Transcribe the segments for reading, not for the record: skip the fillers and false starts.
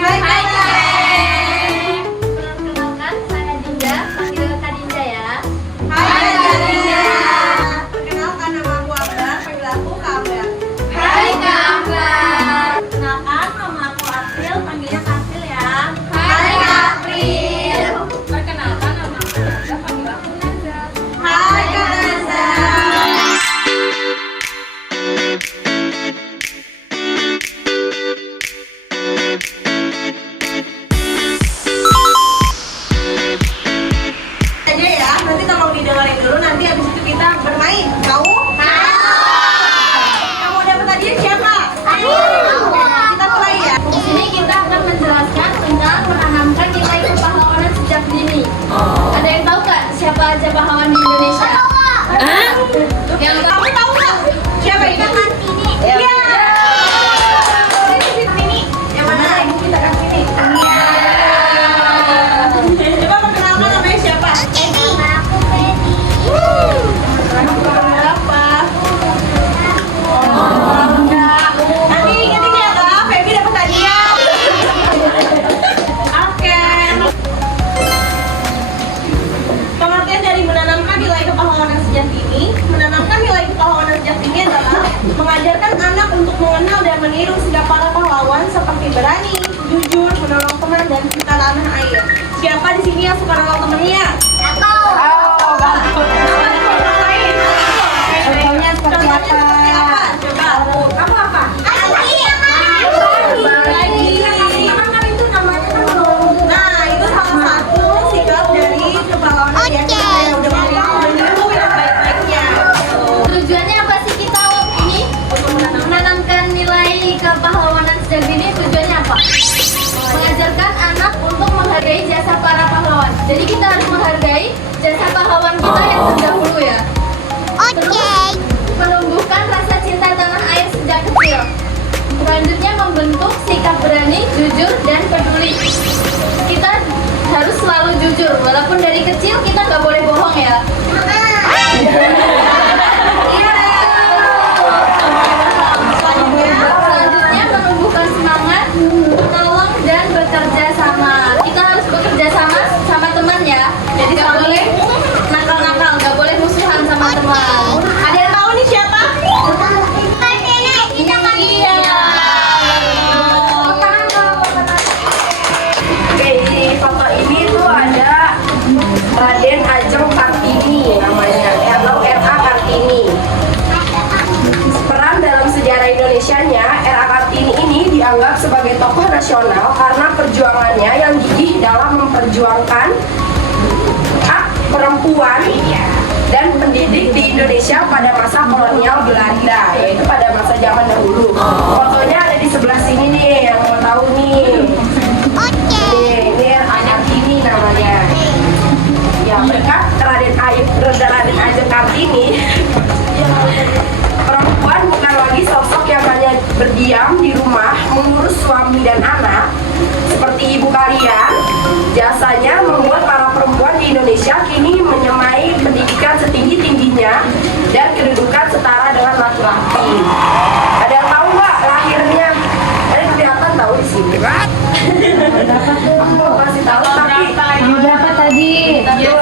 Hai Kak. Perkenalkan, saya Dinda, panggil Kak Dinda ya. Hai Kak Dinda. Perkenalkan, nama aku Ambar, panggil aku Kak Ambar. Hai Kak Ambar. Perkenalkan, nama aku April, panggilnya Kak April ya. Hai Kak April. Perkenalkan, nama aku Naza, panggil aku Naza. Hai Kak Naza. Aja ya, nanti tolong didengarin dulu, nanti habis itu kita bermain. Kamu? Kamu dapat hadiah siapa? Kita mulai ya. Di sini kita akan menjelaskan tentang menanamkan nilai kepahlawanan sejak dini. Ada yang tahu kan siapa aja pahlawan di Indonesia? Yang Kamu tahu nggak? Siapa ini? Kartini. Iya. Kartini. Yang mana? Ibu kita Kartini. Coba perkenalkan namanya siapa? Aku Fedi. Berapa? Nanti ingetin ya Kak, Feby dapat hadiah. Oke. Pengertian dari menanamkan nilai kepahlawanan sejak dini. Menanamkan nilai kepahlawanan sejak dini adalah mengajarkan anak untuk mengenal dan meniru sikap para pahlawan seperti berani, jujur, menolong teman, dan cinta tanah air. Siapa di sini yang suka nolong temennya? Aku. Oh, bagus. Orang lain. Contohnya seperti apa? Coba. Kamu apa? Nah, itu salah satu sikap dari kepahlawanan ya. Kita udah meniru yang baik-baiknya. Tujuannya apa sih kita ini? Menanamkan nilai kepahlawanan sejak dini tujuannya apa? Mengajarkan anak untuk menghargai jasa para pahlawan. Jadi kita harus menghargai jasa pahlawan kita yang terdahulu ya. Terus menumbuhkan rasa cinta tanah air sejak kecil. Selanjutnya membentuk sikap berani, jujur, dan peduli. Kita harus selalu jujur, walaupun dari kecil kita nggak boleh bohong ya. Selanjutnya menumbuhkan semangat, menolong dan bekerja sama. Kita harus bekerja sama sama teman ya. Jadi nggak boleh nakal-nakal, nggak boleh musuhan sama teman. Ada yang tahu nih siapa? Iya. Oke, di foto ini tuh ada Raden Ajeng Kartini namanya, atau R.A. Kartini. Peran dalam sejarah Indonesianya, R.A. Kartini ini dianggap sebagai tokoh nasional karena perjuangannya yang gigih dalam memperjuangkan hak perempuan dan pendidik di Indonesia pada masa kolonial Belanda, yaitu pada masa zaman dahulu. Fotonya ada di sebelah sini nih, yang mau tahu nih. Nih, ini R.A. Kartini namanya. Ya, berkat Raden Ajeng Kartini, perempuan bukan lagi sosok yang hanya berdiam di rumah mengurus suami dan anak seperti ibu kalian. Jasanya membuat para perempuan di Indonesia kini menyemai pendidikan setinggi-tingginya dan kedudukan setara dengan laki-laki. Ada yang tahu nggak lahirnya? Ada kelihatan tahu di sini. Aku mau kasih tahu tapi Berapa tadi? Iya,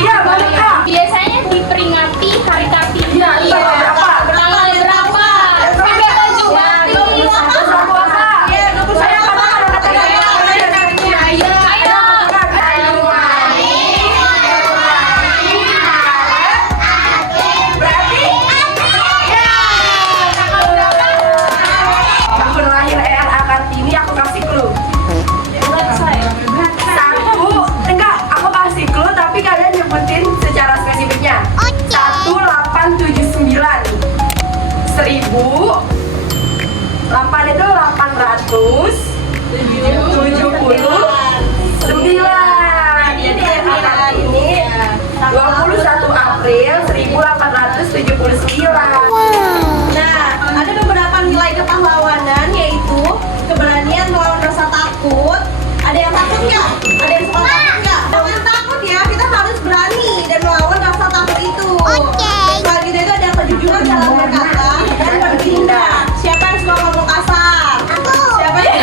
iya, banyak Kak. Biasanya diperingati Hari Kartini. Iya, berapa? Tanggal berapa? Sampai baju ganti. Iya, 21. Saya katakan Ayo, ayo. Tahun lahir R.A. Kartini aku kasih clue. Enggak, aku kasih clue tapi kalian nyebutin secara spesifiknya. 1879. 8 itu 879. Jadi R.A. ini 21 April 1879. Nah, ada beberapa nilai kepahlawanan yaitu keberanian melawan rasa takut. Ada yang takut nggak? Ada yang suka takut nggak? Jangan takut ya, kita harus berani dan melawan rasa takut itu. Selanjutnya itu ada kejujuran dalam berkata dan bertindak. Siapa yang suka ngomong kasar? Siapa yang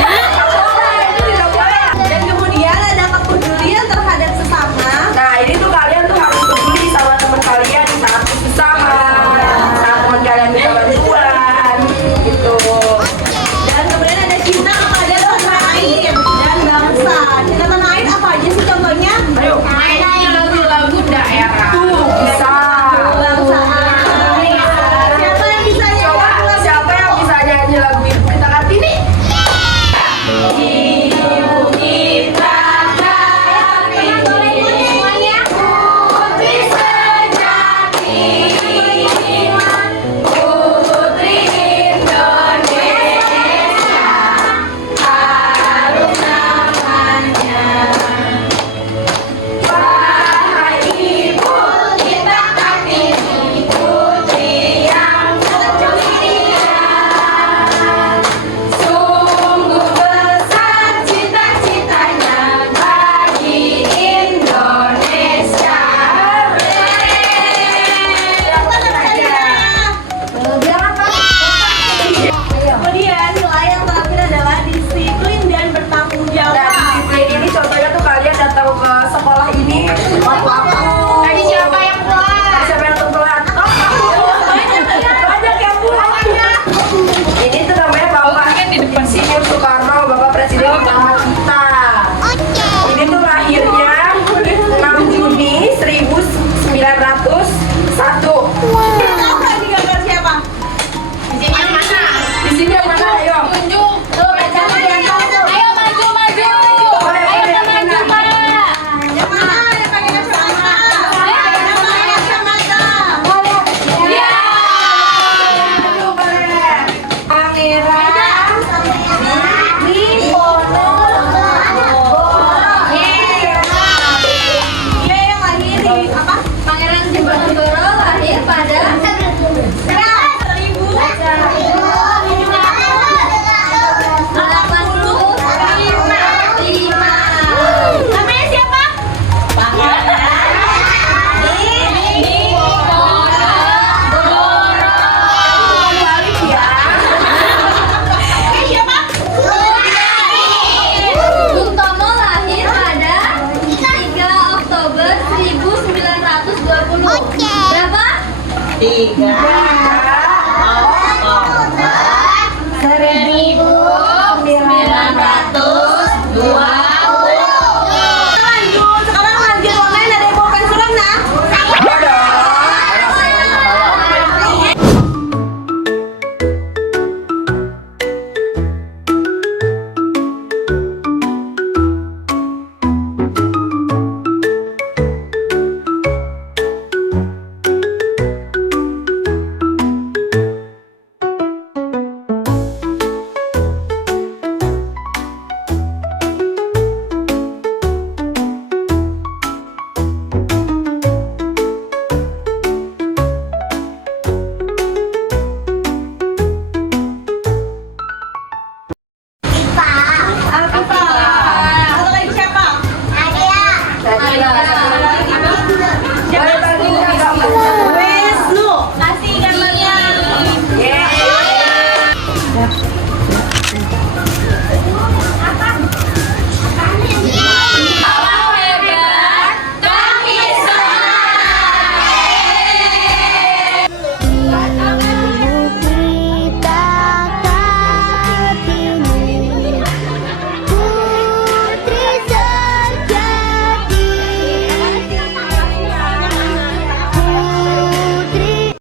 3